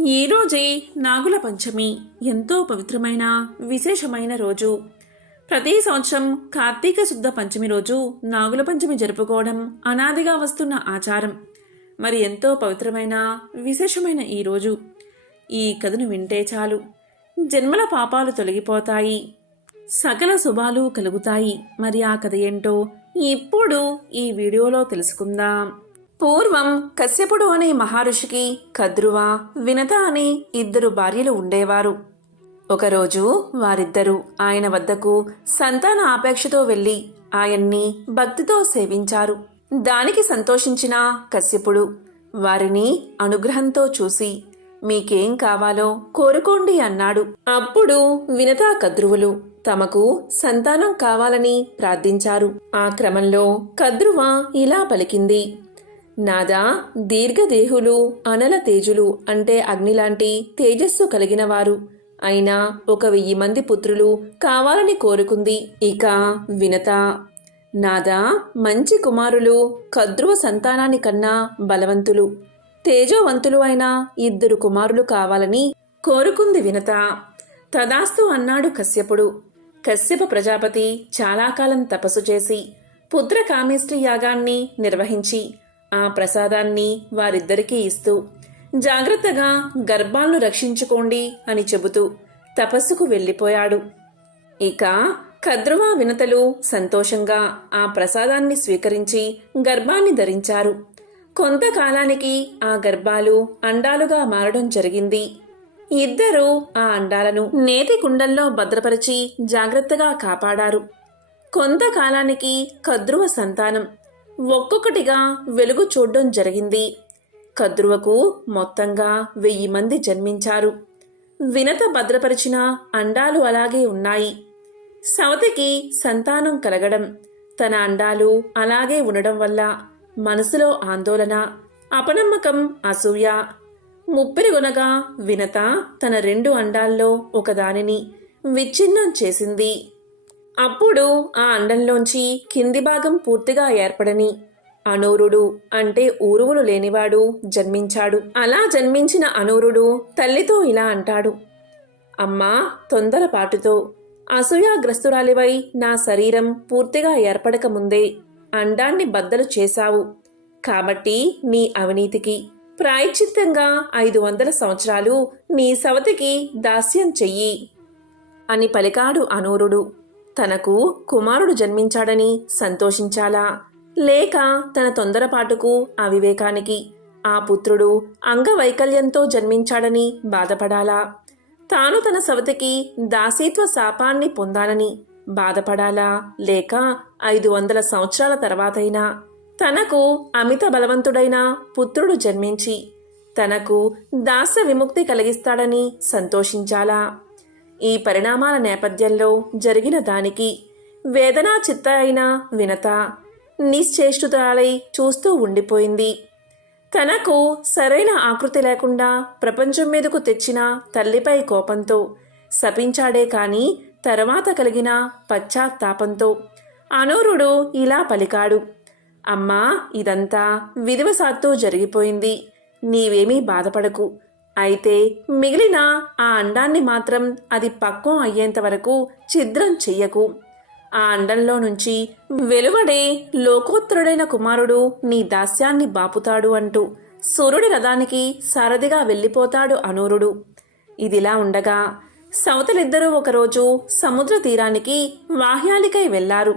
ఈ రోజే నాగుల పంచమి ఎంతో పవిత్రమైన విశేషమైన రోజు. ప్రతి సంవత్సరం కార్తీక శుద్ధ పంచమి రోజు నాగుల పంచమి జరుపుకోవడం అనాదిగా వస్తున్న ఆచారం. మరి ఎంతో పవిత్రమైన విశేషమైన ఈ రోజు. ఈ కథను వింటే చాలు. జన్మల పాపాలు తొలగిపోతాయి. సకల శుభాలు కలుగుతాయి. మరి ఆ కథ ఏంటో ఇప్పుడు ఈ వీడియోలో తెలుసుకుందాం. పూర్వం కశ్యపుడు అనే మహర్షికి కద్రువ వినత అనే ఇద్దరు భార్యలు ఉండేవారు. ఒకరోజు వారిద్దరూ ఆయన వద్దకు సంతాన ఆపేక్షతో వెళ్ళి ఆయన్ని భక్తితో సేవించారు. దానికి సంతోషించిన కశ్యపుడు వారిని అనుగ్రహంతో చూసి మీకేం కావాలో కోరుకోండి అన్నాడు. అప్పుడు వినతా కద్రువులు తమకు సంతానం కావాలని ప్రార్థించారు. ఆ క్రమంలో కద్రువ ఇలా పలికింది నాదా దీర్ఘదేహులు అనల తేజులు అంటే అగ్నిలాంటి తేజస్సు కలిగిన వారు అయినా ఒక వెయ్యి మంది పుత్రులు కావాలని కోరుకుంది ఇక వినత. నాదా మంచి కుమారులు కద్రువ సంతానాని కన్నా బలవంతులు. తేజోవంతులు అయిన ఇద్దరు కుమారులు కావాలని కోరుకుంది వినత. తదాస్తు అన్నాడు కశ్యపుడు. కశ్యప ప్రజాపతి చాలా కాలం తపస్సు చేసి పుత్ర కామేష్టి యాగాన్ని నిర్వహించి ఆ ప్రసాదాన్ని వారిద్దరికీ ఇస్తూ జాగ్రత్తగా గర్భాలను రక్షించుకోండి అని చెబుతూ తపస్సుకు వెళ్ళిపోయాడు. ఇక కద్రువా వినతలు సంతోషంగా ఆ ప్రసాదాన్ని స్వీకరించి గర్భాన్ని ధరించారు. కొంతకాలానికి ఆ గర్భాలు అండాలుగా మారడం జరిగింది. ఇద్దరూ ఆ అండాలను నేతి కుండల్లో భద్రపరిచి జాగ్రత్తగా కాపాడారు. కొంతకాలానికి కద్రువ సంతానం ఒక్కొక్కటిగా వెలుగు చూడడం జరిగింది. కద్రువకు మొత్తంగా వెయ్యి మంది జన్మించారు. వినత భద్రపరిచిన అండాలు అలాగే ఉన్నాయి. సవతికి సంతానం కలగడం తన అండాలు అలాగే ఉండడం వల్ల మనసులో ఆందోళన అపనమ్మకం అసూయ. ముప్పిరిగొనగా వినత తన రెండు అండాల్లో ఒకదానిని విచ్ఛిన్నం చేసింది. అప్పుడు ఆ అండంలోంచి కింది భాగం పూర్తిగా ఏర్పడని. అనూరుడు అంటే ఊరువులు లేనివాడు జన్మించాడు. అలా జన్మించిన అనూరుడు తల్లితో ఇలా అంటాడు. అమ్మా తొందరపాటుతో అసూయాగ్రస్తురాలివై నా శరీరం పూర్తిగా ఏర్పడక ముందే అండాన్ని బద్దలు చేశావు. కాబట్టి నీ అవినీతికి ప్రాయశ్చిత్తంగా ఐదు వందల సంవత్సరాలు నీ సవతికి దాస్యం చెయ్యి అని పలికాడు అనూరుడు. తనకు కుమారుడు జన్మించాడని సంతోషించాలా? లేక తన తొందరపాటుకు అవివేకానికి ఆ పుత్రుడు అంగవైకల్యంతో జన్మించాడని బాధపడాలా? తాను తన సవతికి దాసీత్వ శాపాన్ని పొందాలని బాధపడాలా? లేక ఐదు వందల సంవత్సరాల తర్వాతైనా తనకు అమిత బలవంతుడైన పుత్రుడు జన్మించి తనకు దాస విముక్తి కలిగిస్తాడని సంతోషించాలా? ఈ పరిణామాల నేపథ్యంలో జరిగిన దానికి వేదనా చిత్త అయిన వినత నిశ్చేష్టురాలై చూస్తూ ఉండిపోయింది. తనకు సరైన ఆకృతి లేకుండా ప్రపంచం మీదకు తెచ్చిన తల్లిపై కోపంతో శపించాడే కాని తర్వాత కలిగిన పశ్చాత్తాపంతో అనూరుడు ఇలా పలికాడు. అమ్మా ఇదంతా విధివశాత్తు జరిగిపోయింది. నీవేమీ బాధపడకు. అయితే మిగిలిన ఆ అండాన్ని మాత్రం అది పక్వం అయ్యేంత వరకు ఛిద్రం చెయ్యకు. ఆ అండంలో నుంచి వెలువడే లోకోత్తరుడైన కుమారుడు నీ దాస్యాన్ని బాపుతాడు అంటూ సూర్యుడి రథానికి సారథిగా వెళ్ళిపోతాడు అనూరుడు. ఇదిలా ఉండగా సవతలిద్దరూ ఒకరోజు సముద్ర తీరానికి వాహ్యాలికై వెళ్ళారు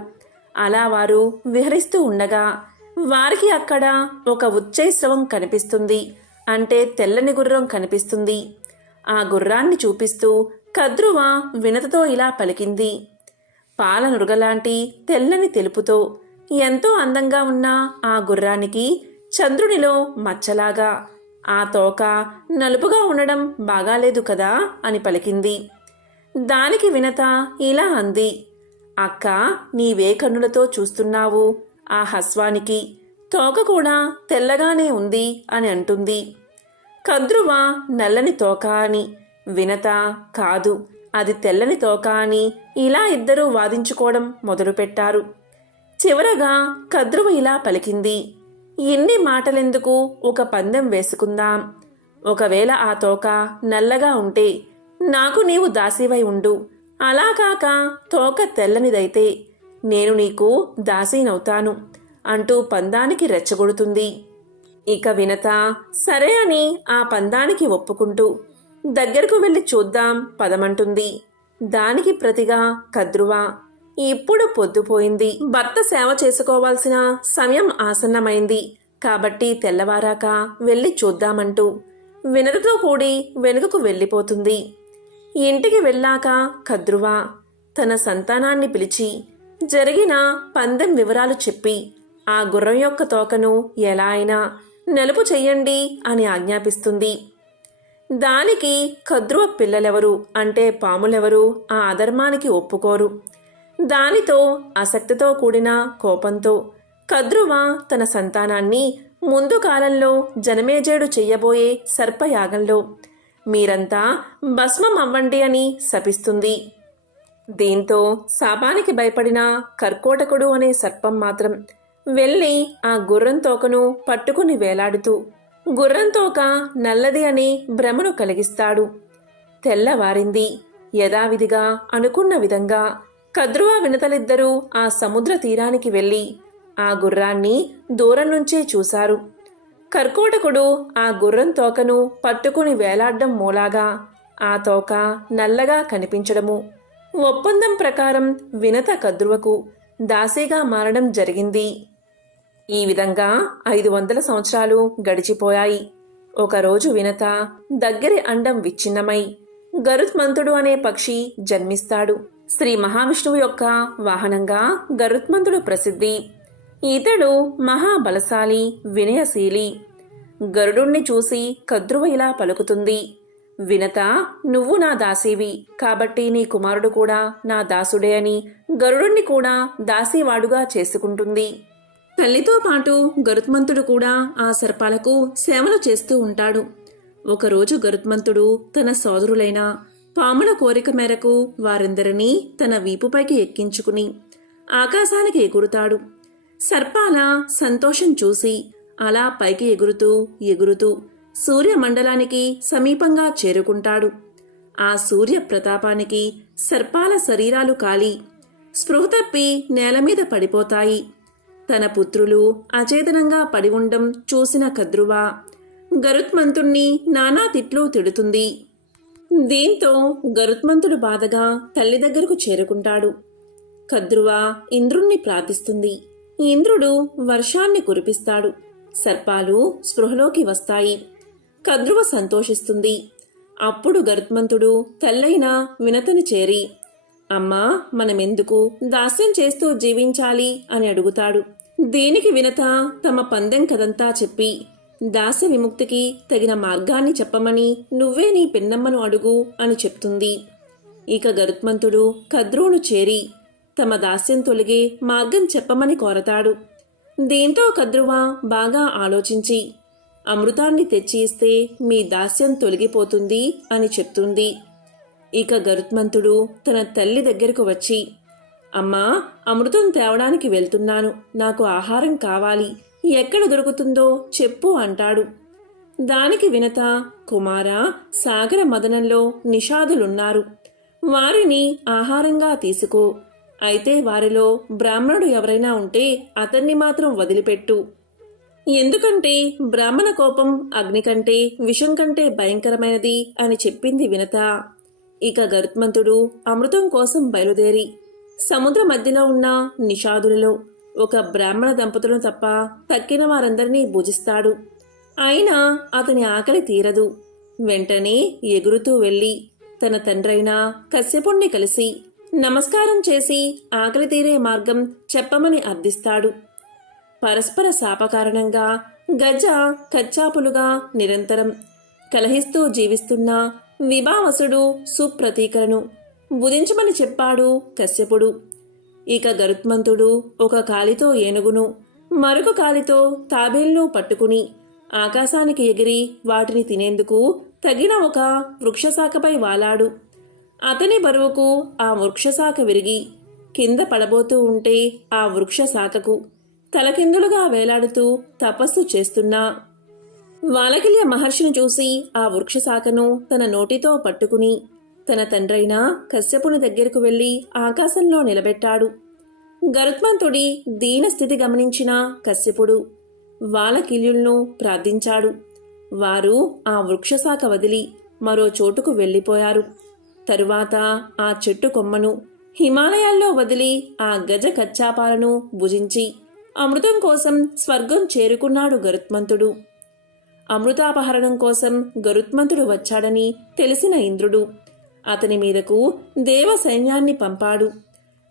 అలా వారు విహరిస్తూ ఉండగా వారికి అక్కడ ఒక ఉచ్చైస్రవం కనిపిస్తుంది. అంటే తెల్లని గుర్రం కనిపిస్తుంది. ఆ గుర్రాన్ని చూపిస్తూ కద్రువ వినతతో ఇలా పలికింది. పాలనుగలాంటి తెల్లని తెలుపుతో ఎంతో అందంగా ఉన్న ఆ గుర్రానికి చంద్రునిలో మచ్చలాగా ఆ తోక నలుపుగా ఉండడం బాగాలేదు కదా అని పలికింది. దానికి వినత ఇలా అంది అక్క నీవే కన్నులతో చూస్తున్నావు ఆ హస్వానికి తోక కూడా తెల్లగానే ఉంది అని అంటుంది. కద్రువ నల్లని తోక అని వినత కాదు అది తెల్లని తోక అని ఇలా ఇద్దరూ వాదించుకోవడం మొదలుపెట్టారు. చివరగా కద్రువ ఇలా పలికింది ఎన్ని మాటలెందుకు? ఒక పందెం వేసుకుందాం. ఒకవేళ ఆ తోక నల్లగా ఉంటే నాకు నీవు దాసివై ఉండు. అలా కాక తోక తెల్లనిదైతే నేను నీకు దాసీనవుతాను. అంటూ పందానికి రెచ్చగొడుతుంది. ఇక వినత సరే అని ఆ పందానికి ఒప్పుకుంటూ దగ్గరకు వెళ్ళి చూద్దాం పదమంటుంది. దానికి ప్రతిగా కద్రువ ఇప్పుడు పొద్దుపోయింది. భర్త సేవ చేసుకోవాల్సిన సమయం ఆసన్నమైంది. కాబట్టి తెల్లవారాక వెళ్ళి చూద్దామంటూ వినతతో కూడి వెనుకకు వెళ్ళిపోతుంది. ఇంటికి వెళ్ళాక కద్రువ తన సంతానాన్ని పిలిచి జరిగిన పందెం వివరాలు చెప్పి ఆ గుర్రం యొక్క తోకను ఎలా అయినా నలుపు చెయ్యండి అని ఆజ్ఞాపిస్తుంది. దానికి కద్రువ పిల్లలెవరు అంటే పాములెవరు ఆ అధర్మానికి ఒప్పుకోరు. దానితో ఆసక్తితో కూడిన కోపంతో కద్రువ తన సంతానాన్ని ముందు కాలంలో జనమేజేడు చెయ్యబోయే సర్పయాగంలో మీరంతా భస్మం అవ్వండి అని శపిస్తుంది. దీంతో శాపానికి భయపడిన కర్కోటకుడు అనే సర్పం మాత్రం వెళ్ళి ఆ గుర్రం తోకను పట్టుకుని వేలాడుతూ గుర్రం తోక నల్లది అని భ్రమను కలిగిస్తాడు. తెల్లవారింది. యథావిధిగా అనుకున్న విధంగా కద్రువ వినతలిద్దరూ ఆ సముద్ర తీరానికి వెళ్ళి ఆ గుర్రాన్ని దూరం నుంచే చూశారు. కర్కోటకుడు ఆ గుర్రం తోకను పట్టుకుని వేలాడ్డం మూలాగా ఆ తోక నల్లగా కనిపించడము. ఒప్పందం ప్రకారం వినత కద్రువకు దాసీగా మారడం జరిగింది. ఈ విధంగా ఐదు వందల సంవత్సరాలు గడిచిపోయాయి. ఒకరోజు వినత దగ్గరి అండం విచ్ఛిన్నమై గరుత్మంతుడు అనే పక్షి జన్మిస్తాడు. శ్రీ మహావిష్ణువు యొక్క వాహనంగా గరుత్మంతుడు ప్రసిద్ధి. ఇతడు మహాబలశాలి వినయశీలి. గరుడుణ్ణి చూసి కద్రువ ఇలా పలుకుతుంది. వినత నువ్వు నా దాసీవి కాబట్టి నీ కుమారుడు కూడా నా దాసుడే అని గరుడుణ్ణి కూడా దాసీవాడుగా చేసుకుంటుంది. తల్లితో పాటు గరుత్మంతుడు కూడా ఆ సర్పాలకు సేవలు చేస్తూ ఉంటాడు. ఒకరోజు గరుత్మంతుడు తన సోదరులైన పాముల కోరిక మేరకు వారందరినీ తన వీపుపైకి ఎక్కించుకుని ఆకాశానికి ఎగురుతాడు. సర్పాల సంతోషం చూసి అలా పైకి ఎగురుతూ ఎగురుతూ సూర్యమండలానికి సమీపంగా చేరుకుంటాడు. ఆ సూర్య ప్రతాపానికి సర్పాల శరీరాలు కాలి స్పృహ తప్పి నేల మీద పడిపోతాయి. తన పుత్రులు అచేతనంగా పడి ఉండం చూసిన కద్రువ గరుత్మంతుణ్ణి నానా తిట్లు తిడుతుంది. దీంతో గరుత్మంతుడు బాధగా తల్లి దగ్గరకు చేరుకుంటాడు. కద్రువ ఇంద్రుణ్ణి ప్రార్థిస్తుంది. ఇంద్రుడు వర్షాన్ని కురిపిస్తాడు. సర్పాలు స్పృహలోకి వస్తాయి. కద్రువ సంతోషిస్తుంది. అప్పుడు గరుత్మంతుడు తల్లైన వినతని చేరి అమ్మా మనమెందుకు దాస్యం చేస్తూ జీవించాలి అని అడుగుతాడు. దీనికి వినత? తమ పందెం కదంతా చెప్పి. దాస్య విముక్తికి తగిన మార్గాన్ని చెప్పమని నువ్వే నీ పిన్నమ్మను అడుగు అని చెప్తుంది. ఇక గరుత్మంతుడు కద్రువును చేరి తమ దాస్యం తొలగే మార్గం చెప్పమని కోరతాడు. దీంతో కద్రువ బాగా ఆలోచించి అమృతాన్ని తెచ్చి ఇస్తే మీ దాస్యం తొలగిపోతుంది అని చెప్తుంది. ఇక గరుత్మంతుడు తన తల్లి దగ్గరకు వచ్చి అమ్మా అమృతం తేవడానికి వెళ్తున్నాను. నాకు ఆహారం కావాలి. ఎక్కడ దొరుకుతుందో చెప్పు అంటాడు. దానికి వినత కుమార సాగర మదనంలో నిషాదులున్నారు. వారిని ఆహారంగా తీసుకో. అయితే వారిలో బ్రాహ్మణుడు ఎవరైనా ఉంటే అతన్ని మాత్రం వదిలిపెట్టు. ఎందుకంటే బ్రాహ్మణ కోపం అగ్ని కంటే విషం కంటే భయంకరమైనది అని చెప్పింది వినత. ఇక గరుత్మంతుడు అమృతం కోసం బయలుదేరి సముద్ర మధ్యలో ఉన్న నిషాదులలో ఒక బ్రాహ్మణ దంపతులను తప్ప తక్కిన వారందరినీ భుజిస్తాడు. అయినా అతని ఆకలి తీరదు. వెంటనే ఎగురుతూ వెళ్ళి తన తండ్రైన కశ్యపుణ్ణి కలిసి నమస్కారం చేసి ఆకలి తీరే మార్గం చెప్పమని అర్థిస్తాడు. పరస్పర శాప కారణంగా గజ కచ్చాపులుగా నిరంతరం కలహిస్తూ జీవిస్తున్న విభావసుడు సుప్రతీకలను బుధించమని చెప్పాడు కశ్యపుడు. ఇక గరుత్మంతుడు ఒక కాలితో ఏనుగును మరొక కాలితో తాబేళ్ళు పట్టుకుని ఆకాశానికి ఎగిరి వాటిని తినేందుకు తగిన ఒక వృక్షశాఖపై వాలాడు. అతని బరువుకు ఆ వృక్షశాఖ విరిగి కింద పడబోతూ ఉంటే ఆ వృక్షశాఖకు తలకిందులుగా వేలాడుతూ తపస్సు చేస్తున్న. వాలకిల్య మహర్షిని చూసి ఆ వృక్షశాఖను తన నోటితో పట్టుకుని తన తండ్రైన కశ్యపుని దగ్గరకు వెళ్ళి ఆకాశంలో నిలబెట్టాడు. గరుత్మంతుడి దీనస్థితి గమనించిన కశ్యపుడు వాలకిల్యులను ప్రార్థించాడు. వారు ఆ వృక్షశాఖ వదిలి మరో చోటుకు వెళ్ళిపోయారు. తరువాత ఆ చెట్టు కొమ్మను హిమాలయాల్లో వదిలి ఆ గజ కచ్చాపాలను భుజించి అమృతం కోసం స్వర్గం చేరుకున్నాడు గరుత్మంతుడు. అమృతాపహరణం కోసం గరుత్మంతుడు వచ్చాడని తెలిసిన ఇంద్రుడు అతని మీదకు దేవ సైన్యాన్ని పంపాడు.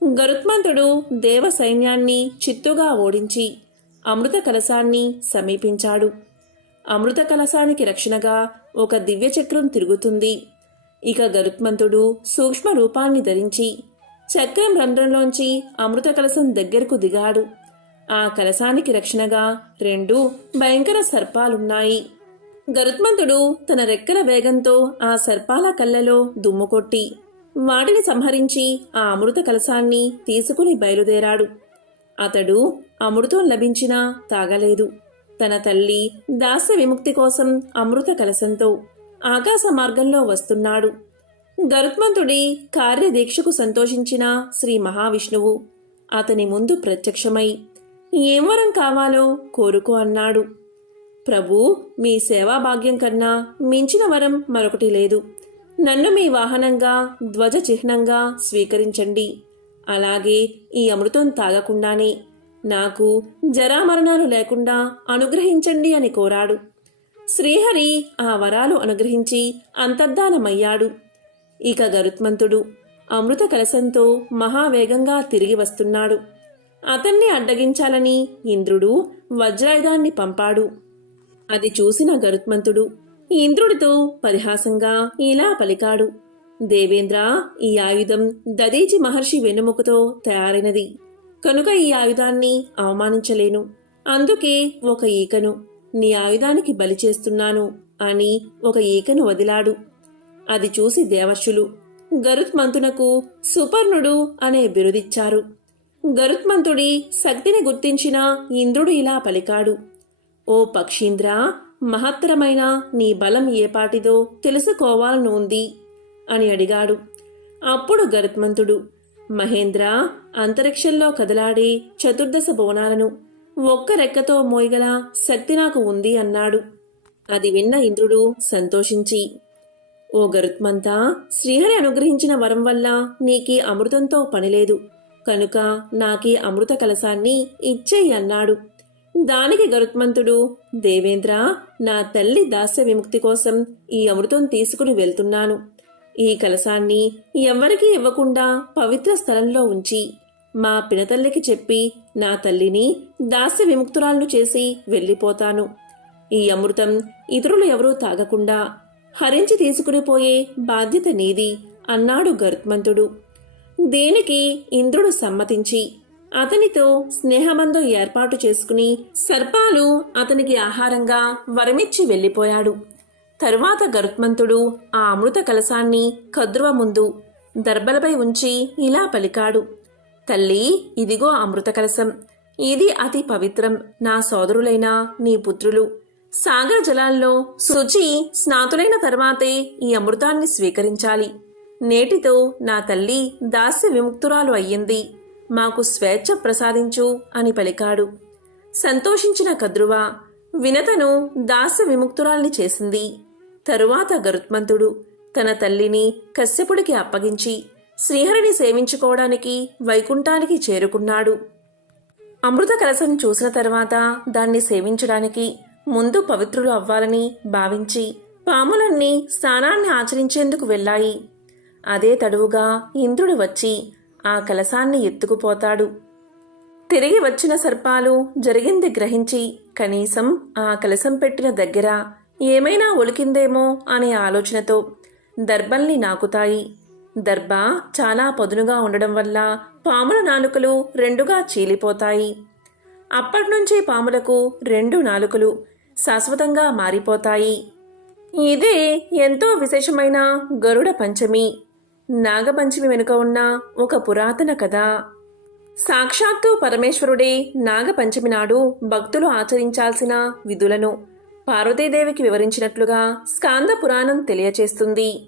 గరుత్మంతుడు దేవ సైన్యాన్ని చిత్తుగా ఓడించి అమృత కలశాన్ని సమీపించాడు. అమృత కలశానికి రక్షణగా ఒక దివ్యచక్రం తిరుగుతుంది. ఇక గరుత్మంతుడు సూక్ష్మ రూపాన్ని ధరించి చక్రం రంధ్రంలోంచి అమృత కలశం దగ్గరకు దిగాడు. ఆ కలశానికి రక్షణగా రెండు భయంకర సర్పాలున్నాయి. గరుత్మంతుడు తన రెక్కల వేగంతో ఆ సర్పాల కళ్ళలో దుమ్ము కొట్టి వాటిని సంహరించి ఆ అమృత కలశాన్ని తీసుకుని బయలుదేరాడు. అతడు అమృతం లభించినా తాగలేదు. తన తల్లి దాస్య విముక్తి కోసం అమృత కలశంతో ఆకాశ మార్గంలో వస్తున్నాడు. గరుత్మంతుడి కార్యదీక్షకు సంతోషించిన శ్రీ మహావిష్ణువు అతని ముందు ప్రత్యక్షమై ఏం వరం కావాలో కోరుకో అన్నాడు. ప్రభు మీ సేవా భాగ్యం కన్నా మించిన వరం మరొకటి లేదు. నన్ను మీ వాహనంగా ధ్వజ చిహ్నంగా స్వీకరించండి. అలాగే ఈ అమృతం తాగకుండానే నాకు జరామరణాలు లేకుండా అనుగ్రహించండి అని కోరాడు. శ్రీహరి ఆ వరాలు అనుగ్రహించి అంతర్ధానమయ్యాడు. ఇక గరుత్మంతుడు అమృత కలశంతో మహావేగంగా తిరిగి వస్తున్నాడు. అతన్ని అడ్డగించాలని ఇంద్రుడు వజ్రాయుధాన్ని పంపాడు. అది చూసిన గరుత్మంతుడు ఇంద్రుడితో పరిహాసంగా ఇలా పలికాడు. దేవేంద్ర ఈ ఆయుధం దదీచి మహర్షి వెన్నెముకతో తయారైనది. కనుక ఈ ఆయుధాన్ని అవమానించలేను. అందుకే ఒక ఈకను నీ ఆయుధానికి బలి చేస్తున్నాను అని ఒక ఈకను వదిలాడు. అది చూసి దేవర్షులు గరుత్మంతునకు సుపర్ణుడు అనే బిరుదిచ్చారు. గరుత్మంతుడి శక్తిని గుర్తించిన ఇంద్రుడు ఇలా పలికాడు. ఓ పక్షీంద్ర మహత్తరమైన నీ బలం ఏపాటిదో తెలుసుకోవాలని ఉంది అని అడిగాడు. అప్పుడు గరుత్మంతుడు మహేంద్ర అంతరిక్షంలో కదలాడే చతుర్దశ భువనాలను ఒక్క రెక్కతో మోయగల శక్తి నాకు ఉంది అన్నాడు. అది విన్న ఇంద్రుడు సంతోషించి ఓ గరుత్మంతా శ్రీహరి అనుగ్రహించిన వరం వల్ల నీకీ అమృతంతో పనిలేదు కనుక నాకీ అమృత కలశాన్ని ఇచ్చేయి అన్నాడు. దానికి గరుత్మంతుడు దేవేంద్ర నా తల్లి దాస్య విముక్తి కోసం ఈ అమృతం తీసుకుని వెళ్తున్నాను. ఈ కలశాన్ని ఎవ్వరికీ ఇవ్వకుండా పవిత్ర స్థలంలో ఉంచి మా పినతల్లికి చెప్పి నా తల్లిని దాస్య విముక్తురాలను చేసి వెళ్ళిపోతాను. ఈ అమృతం ఇతరులు ఎవరూ తాగకుండా హరించి తీసుకుని పోయే బాధ్యత నీది అన్నాడు గరుత్మంతుడు. దీనికి ఇంద్రుడు సమ్మతించి అతనితో స్నేహబంధం ఏర్పాటు చేసుకుని సర్పాలు అతనికి ఆహారంగా వరమిచ్చి వెళ్ళిపోయాడు. తరువాత గరుత్మంతుడు ఆ అమృత కలశాన్ని కద్రువ ముందు దర్బలపై ఉంచి ఇలా పలికాడు. తల్లి ఇదిగో అమృత కలశం. ఇది అతి పవిత్రం. నా సోదరులైన నీ పుత్రులు. సాగర జలాల్లో శుచి స్నాతులైన తర్వాతే ఈ అమృతాన్ని స్వీకరించాలి. నేటితో నా తల్లి దాస్య విముక్తురాలు అయ్యింది. మాకు స్వేచ్ఛ ప్రసాదించు అని పలికాడు. సంతోషించిన కద్రువ వినతను దాస విముక్తురాల్ని చేసింది. తరువాత గరుత్మంతుడు తన తల్లిని కశ్యపుడికి అప్పగించి శ్రీహరిని సేవించుకోవడానికి వైకుంఠానికి చేరుకున్నాడు. అమృత కలసం చూసిన తర్వాత దాన్ని సేవించడానికి ముందు పవిత్రులు అవ్వాలని భావించి పాములన్నీ స్నానాన్ని ఆచరించేందుకు వెళ్ళాయి. అదే తడువుగా ఇంద్రుడు వచ్చి ఆ కలశాన్ని ఎత్తుకుపోతాడు. తిరిగి వచ్చిన సర్పాలు జరిగింది గ్రహించి కనీసం ఆ కలశం పెట్టిన దగ్గర ఏమైనా ఒలికిందేమో అనే ఆలోచనతో దర్భల్ని నాకుతాయి. దర్భ చాలా పదునుగా ఉండడం వల్ల పాముల నాలుకలు రెండుగా చీలిపోతాయి. అప్పటినుంచి పాములకు రెండు నాలుకలు శాశ్వతంగా మారిపోతాయి. ఇదే ఎంతో విశేషమైన గరుడ పంచమి. నాగపంచమి వెనుక ఉన్న ఒక పురాతన కథ. సాక్షాత్తు పరమేశ్వరుడే నాగపంచమి నాడు భక్తులు ఆచరించాల్సిన విధులను పార్వతీదేవికి వివరించినట్లుగా స్కాంద పురాణం తెలియచేస్తుంది.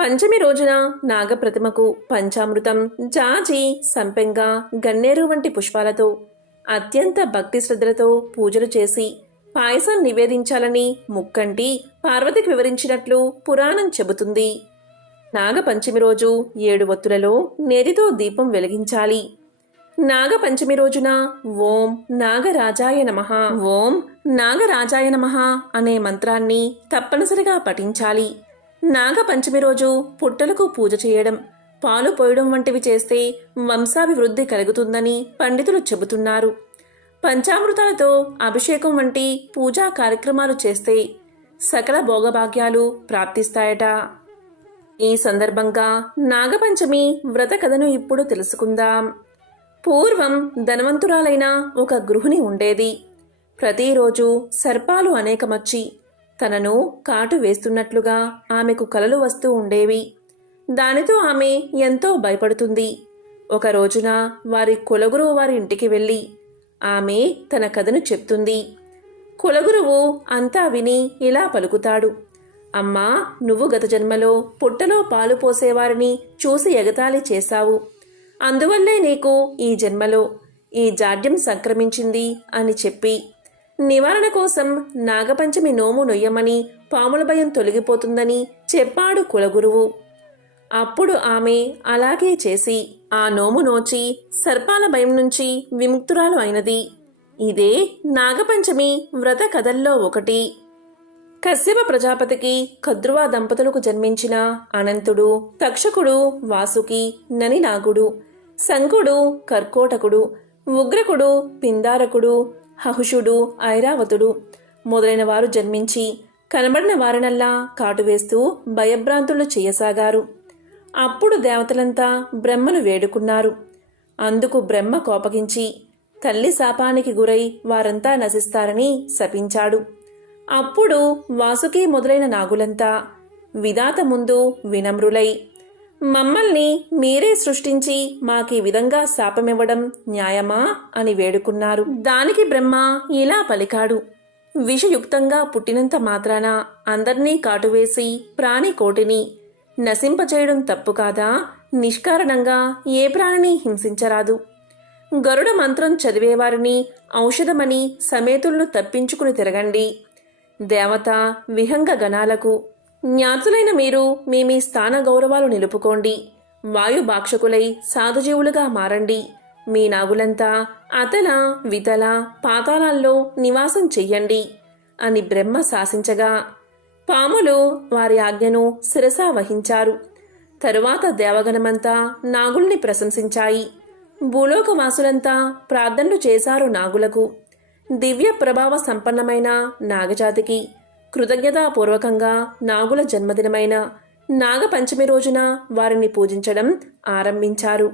పంచమి రోజున నాగప్రతిమకు పంచామృతం జాజి సంపెంగ గన్నేరు వంటి పుష్పాలతో అత్యంత భక్తి శ్రద్ధలతో పూజలు చేసి పాయసం నివేదించాలని ముక్కంటి పార్వతికి వివరించినట్లు పురాణం చెబుతుంది. నాగపంచమి రోజు ఏడు ఒత్తులలో నేతితో దీపం వెలిగించాలి. నాగపంచమి రోజున ఓం నాగరాజాయ నమః. ఓం నాగరాజాయ నమః అనే మంత్రాన్ని తప్పనిసరిగా పఠించాలి. నాగపంచమి రోజు పుట్టలకు పూజ చేయడం పాలు పోయడం వంటివి చేస్తే వంశాభివృద్ధి కలుగుతుందని పండితులు చెబుతున్నారు. పంచామృతాలతో అభిషేకం వంటి పూజా కార్యక్రమాలు చేస్తే సకల భోగభాగ్యాలు ప్రాప్తిస్తాయట. ఈ సందర్భంగా నాగపంచమి వ్రత కథను ఇప్పుడు తెలుసుకుందాం. పూర్వం ధనవంతురాలైన ఒక గృహిణి ఉండేది. ప్రతిరోజు సర్పాలు అనేకమచ్చి తనను కాటు వేస్తున్నట్లుగా ఆమెకు కలలు వస్తూ ఉండేవి. దానితో ఆమె ఎంతో భయపడుతుంది. ఒక రోజున వారి కులగురువు వారి ఇంటికి వెళ్ళి ఆమె తన కథను చెప్తుంది. కులగురువు అంతా విని ఇలా పలుకుతాడు. అమ్మా నువ్వు గత జన్మలో పుట్టలో పాలు పోసేవారిని చూసి ఎగతాళి చేశావు. అందువల్లే నీకు ఈ జన్మలో ఈ జాడ్యం సంక్రమించింది అని చెప్పి. నివారణ కోసం నాగపంచమి నోము నొయ్యమని పాముల భయం తొలగిపోతుందని చెప్పాడు కులగురువు. అప్పుడు ఆమె అలాగే చేసి ఆ నోము నోచి సర్పాల భయం నుంచి విముక్తురాలు అయినది. ఇదే నాగపంచమి వ్రత కథల్లో ఒకటి. కశ్యప ప్రజాపతికి కద్రువా దంపతులకు జన్మించిన అనంతుడు తక్షకుడు వాసుకి ననినాగుడు శంకుడు కర్కోటకుడు ఉగ్రకుడు పిందారకుడు హహుషుడు ఐరావతుడు. మొదలైన వారు జన్మించి కనబడిన వారినల్లా కాటువేస్తూ భయభ్రాంతులు చేయసాగారు. అప్పుడు దేవతలంతా బ్రహ్మను వేడుకున్నారు. అందుకు బ్రహ్మ కోపగించి తల్లి శాపానికి గురై వారంతా నశిస్తారని శపించాడు. అప్పుడు వాసుకి మొదలైన నాగులంతా విధాత ముందు వినమ్రులై మమ్మల్ని మీరే సృష్టించి మాకీ విధంగా శాపమివ్వడం న్యాయమా? అని వేడుకున్నారు. దానికి బ్రహ్మ ఇలా పలికాడు విషయుక్తంగా పుట్టినంత మాత్రాన అందర్నీ కాటువేసి ప్రాణికోటిని నశింపచేయడం తప్పు కాదా? నిష్కారణంగా ఏ ప్రాణిని హింసించరాదు. గరుడ మంత్రం చదివేవారిని ఔషధమని సమేతులను తప్పించుకుని తిరగండి. దేవత విహంగ గణాలకు జ్ఞాతులైన మీరు మీ మీ స్థాన గౌరవాలు నిలుపుకోండి. వాయు భాక్షకులై సాధుజీవులుగా మారండి. మీ నాగులంతా అతల వితల పాతాళాల్లో నివాసం చెయ్యండి అని బ్రహ్మ శాసించగా పాములు వారి ఆజ్ఞను శిరసా వహించారు. తరువాత దేవగణమంతా నాగుల్ని ప్రశంసించాయి. భూలోకవాసులంతా ప్రార్థనలు చేశారు నాగులకు. దివ్య ప్రభావ సంపన్నమైన నాగజాతికి కృతజ్ఞతాపూర్వకంగా నాగుల జన్మదినమైన నాగపంచమి రోజున వారిని పూజించడం ఆరంభించారు.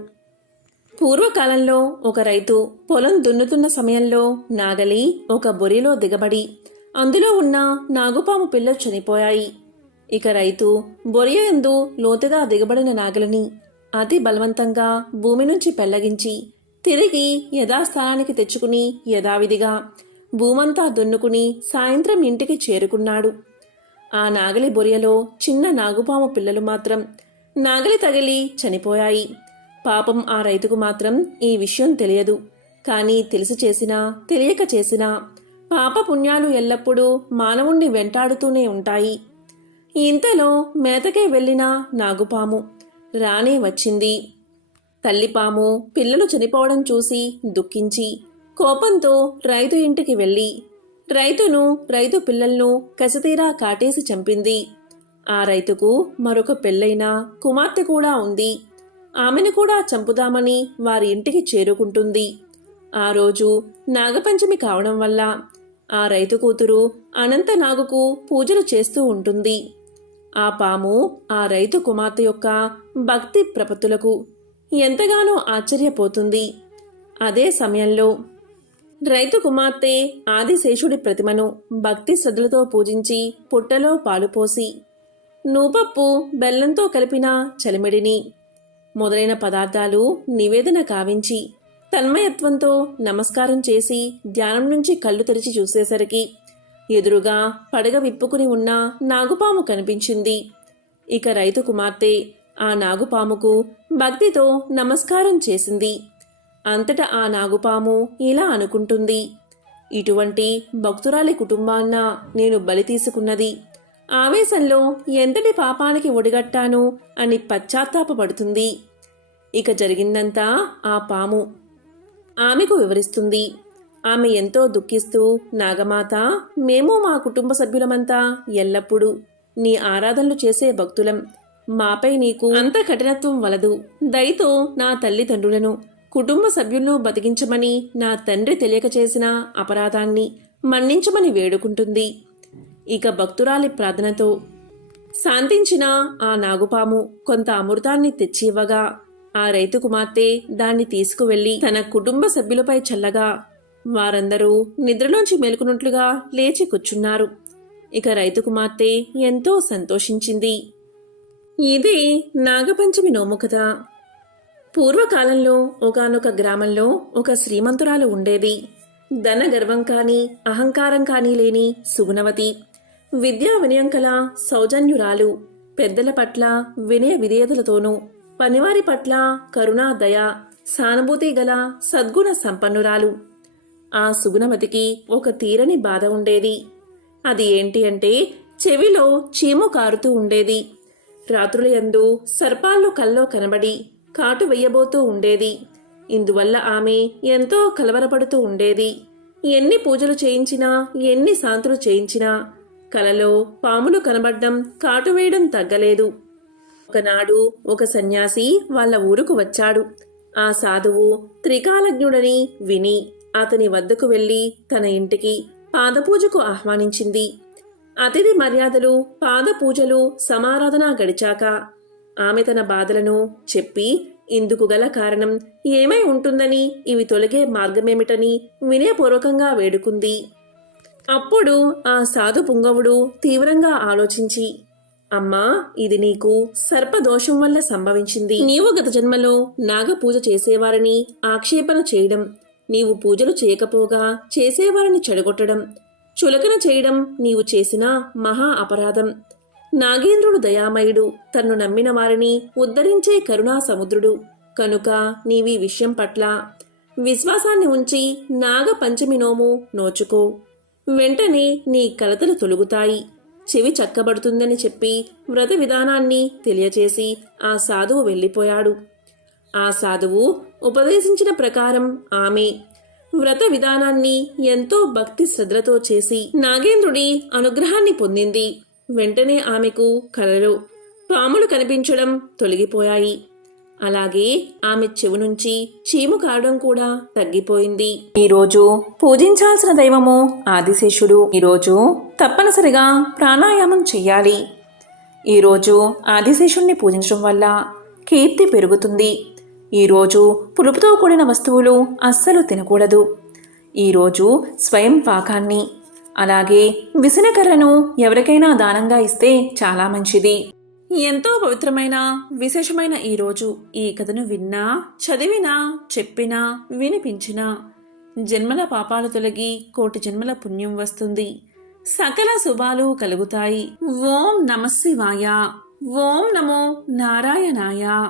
పూర్వకాలంలో ఒక రైతు పొలం దున్నుతున్న సమయంలో నాగలి ఒక బొరిలో దిగబడి అందులో ఉన్న నాగుపాము పిల్లలు చనిపోయాయి. ఇక రైతు బొరియయందు లోతుగా దిగబడిన నాగలిని అతి బలవంతంగా భూమి నుంచి పెళ్ళగించి తిరిగి యథాస్థానానికి తెచ్చుకుని యథావిధిగా భూమంతా దున్నుకుని సాయంత్రం ఇంటికి చేరుకున్నాడు. ఆ నాగలి బొరియలో చిన్న నాగుపాము పిల్లలు మాత్రం నాగలి తగిలి చనిపోయాయి. పాపం ఆ రైతుకు మాత్రం ఈ విషయం తెలియదు. కానీ తెలిసి చేసినా తెలియక చేసినా పాప పుణ్యాలు ఎల్లప్పుడూ మానవుణ్ణి వెంటాడుతూనే ఉంటాయి. ఇంతలో మేతకే వెళ్ళిన నాగుపాము రానే వచ్చింది. తల్లిపాము పిల్లలు చనిపోవడం చూసి దుఃఖించి కోపంతో రైతు ఇంటికి వెళ్ళి రైతును రైతు పిల్లలను కసితీరా కాటేసి చంపింది. ఆ రైతుకు మరొక పెళ్ళైన కుమార్తె కూడా ఉంది. ఆమెను కూడా చంపుదామని వారి ఇంటికి చేరుకుంటుంది. ఆ రోజు నాగపంచమి కావడం వల్ల ఆ రైతు కూతురు అనంత నాగుకు పూజలు చేస్తూ ఉంటుంది. ఆ పాము ఆ రైతు కుమార్తె యొక్క భక్తి ప్రపత్తులకు ఎంతగానో ఆశ్చర్యపోతుంది. అదే సమయంలో రైతు కుమార్తె ఆదిశేషుడి ప్రతిమను భక్తి శ్రద్ధలతో పూజించి పుట్టలో పాలు పోసి నూపప్పు బెల్లంతో కలిపిన చలిమిడిని మొదలైన పదార్థాలు నివేదన కావించి తన్మయత్వంతో నమస్కారం చేసి ధ్యానం నుంచి కళ్ళు తెరిచి చూసేసరికి ఎదురుగా పడగ విప్పుకుని ఉన్న నాగుపాము కనిపించింది. ఇక రైతు కుమార్తె ఆ నాగుపాముకు భక్తితో నమస్కారం చేసింది. అంతటా ఆ నాగుపాము ఇలా అనుకుంటుంది. ఇటువంటి భక్తురాలి కుటుంబాన్న నేను బలి తీసుకున్నది. ఆవేశంలో ఎంతటి పాపానికి ఒడిగట్టాను అని పశ్చాత్తాపపడుతుంది. ఇక జరిగిందంతా ఆ పాము. ఆమెకు వివరిస్తుంది. ఆమె ఎంతో దుఃఖిస్తూ నాగమాత మేము మా కుటుంబ సభ్యులమంతా ఎల్లప్పుడూ నీ ఆరాధనలు చేసే భక్తులం. మాపై నీకు అంత కఠినత్వం వలదు. దయతో నా తల్లిదండ్రులను కుటుంబ సభ్యులను బతికించమని నా తండ్రి తెలియక చేసిన అపరాధాన్ని మన్నించమని వేడుకుంటుంది. ఇక భక్తురాలి ప్రార్థనతో శాంతించిన ఆ నాగుపాము కొంత అమృతాన్ని తెచ్చి ఇవ్వగా ఆ రైతు కుమార్తె దాన్ని తీసుకువెళ్ళి తన కుటుంబ సభ్యులపై చల్లగా వారందరూ నిద్రలోంచి మేలుకున్నట్లుగా లేచి కూర్చున్నారు. ఇక రైతు కుమార్తె ఎంతో సంతోషించింది. ఇది నాగపంచమి నోము కదా. పూర్వకాలంలో ఒకానొక గ్రామంలో ఒక శ్రీమంతురాలు ఉండేది ధన గర్వం కానీ అహంకారం కానీ లేని సుగుణవతి. విద్యా వినయం కల సౌజన్యురాలు. పెద్దల పట్ల వినయ విధేయతలతోనూ పనివారి పట్ల కరుణా దయ సానుభూతి గల సద్గుణ సంపన్నురాలు. ఆ సుగుణవతికి ఒక తీరని బాధ ఉండేది. అది ఏంటి అంటే చెవిలో చీము కారుతూ ఉండేది. రాత్రులయందు సర్పాల్లో కల్లో కనబడి కాటు వెయ్యబోతూ ఉండేది. ఇందువల్ల ఆమె ఎంతో కలవరపడుతూ ఉండేది. ఎన్ని పూజలు చేయించినా ఎన్ని శాంతులు చేయించినా కలలో పాములు కనబడ్డం కాటు వేయడం తగ్గలేదు. ఒకనాడు ఒక సన్యాసి వాళ్ళ ఊరుకు వచ్చాడు. ఆ సాధువు త్రికాలజ్ఞుడని విని అతని వద్దకు వెళ్ళి తన ఇంటికి పాదపూజకు ఆహ్వానించింది. అతిథి మర్యాదలు పాదపూజలు సమారాధన గడిచాక ఆమె తన బాధలను చెప్పి ఇందుకు గల కారణం ఏమై ఉంటుందని ఇవి తొలగే మార్గమేమిటని వినయపూర్వకంగా వేడుకుంది. అప్పుడు ఆ సాధు పుంగవుడు తీవ్రంగా ఆలోచించి అమ్మా ఇది నీకు సర్పదోషం వల్ల సంభవించింది. నీవు గత జన్మలో నాగపూజ చేసేవారని ఆక్షేపణ చేయడం నీవు పూజలు చేయకపోగా చేసేవారిని చెడగొట్టడం చులకన చేయడం నీవు చేసిన మహా అపరాధం. నాగేంద్రుడు దయామయుడు తన్ను నమ్మిన వారిని ఉద్ధరించే కరుణా సముద్రుడు. కనుక నీవీ విషయం పట్ల విశ్వాసాన్ని ఉంచి నాగ పంచమి నోము నోచుకో. వెంటనే నీ కలతలు తొలుగుతాయి. చెవి చక్కబడుతుందని చెప్పి వ్రత విధానాన్ని తెలియచేసి ఆ సాధువు వెళ్ళిపోయాడు. ఆ సాధువు ఉపదేశించిన ప్రకారం ఆమె వ్రత విధానాన్ని ఎంతో భక్తి శ్రద్ధతో చేసి నాగేంద్రుడి అనుగ్రహాన్ని పొందింది. వెంటనే ఆమెకు కలలో పాములు కనిపించడం తొలగిపోయాయి. అలాగే ఆమె చెవు నుంచి చీము కారడం కూడా తగ్గిపోయింది. ఈరోజు పూజించాల్సిన దైవము ఆదిశేషుడు. ఈరోజు తప్పనిసరిగా ప్రాణాయామం చెయ్యాలి ఈరోజు ఆదిశేషుణ్ణి పూజించడం వల్ల కీర్తి పెరుగుతుంది. ఈరోజు పులుపుతో కూడిన వస్తువులు అస్సలు తినకూడదు. ఈరోజు స్వయం పాకాన్ని అలాగే విసనకర్రను ఎవరికైనా దానంగా ఇస్తే చాలా మంచిది. ఎంతో పవిత్రమైన విశేషమైన ఈ రోజు ఈ కథను విన్నా చదివినా చెప్పినా వినిపించినా జన్మల పాపాలు తొలగి కోటి జన్మల పుణ్యం వస్తుంది. సకల శుభాలు కలుగుతాయి. ఓం నమశివాయ ఓం నమో నారాయణాయ.